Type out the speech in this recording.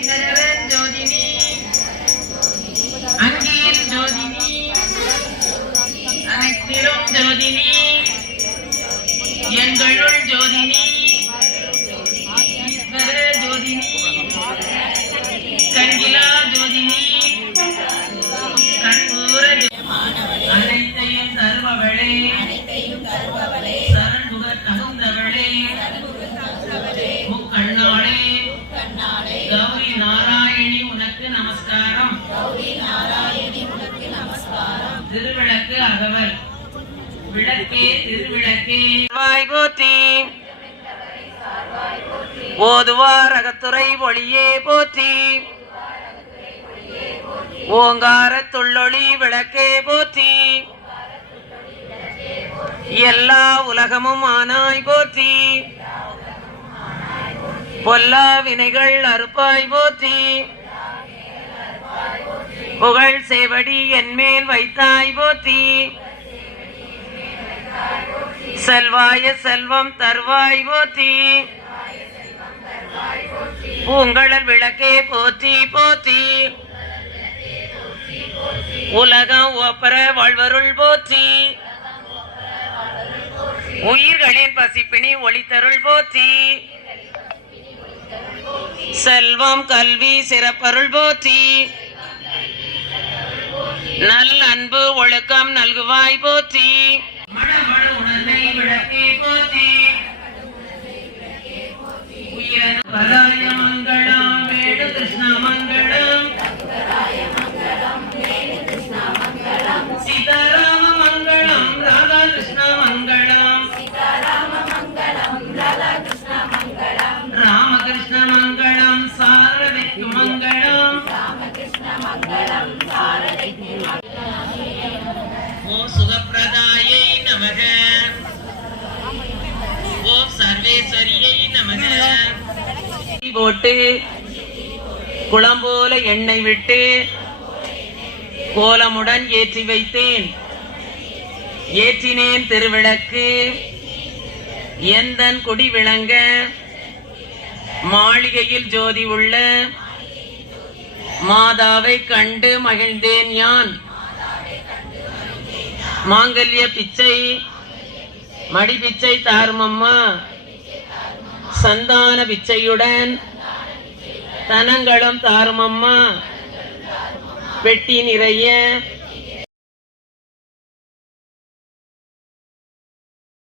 தினகரன் ஜோதினி. அங்கியில் ஜோதினி. அனைத்திலும் ஜோதினி. எங்களுள் ஜோதினி. ஈஸ்வர ஜோதினி. கண்கிலா ஜோதினி. கற்பூர அனைத்தையும் தருபவளே. திருவிளக்கு அகவல். விளக்கே திருவிளக்கே. வாய் ஓதுவார் அகத்துறை ஒளியே போற்றி. ஓங்கார துள்ளொளி விளக்கே போற்றி. எல்லா உலகமும் ஆனாய் போற்றி. பொல்லா வினைகள் அறுப்பாய் போற்றி. புகழ் சேவடி என்மேல் வைத்தாய் போத்தி செல்வாய செல்வம் தருவாய் போத்தி பூங்கடல் விளக்கே போத்தி போத்தி உலகம் ஒப்பர வாழ்வருள் போற்றி. உயிர்களின் பசிப்பினி ஒளித்தருள் போற்றி. செல்வம் கல்வி சிறப்பருள் போற்றி. நல் அன்பு ஒழுக்கம் நல்குவாய் போற்றி. உணர்வை விளக்கே போற்றி. மங்களம். ஓம் சுகப்பிரதாயை நமக. ஓம் சர்வேஸ்வரியை நமக. போட்டு குளம் போல எண்ணெய் விட்டு கோலமுடன் ஏற்றி வைத்தேன். ஏற்றினேன் திருவிளக்கு. எந்தன் குடி விளங்க? மாளிகையில் ஜோதி உள்ள மாதாவை கண்டு மகிழ்ந்தேன் யான். மாங்கல்ய பிச்சை மடி பிச்சை தாருமம்மா. சந்தான பிச்சையுடன் தனங்களும் தாருமம்மா. பெட்டி நிறைய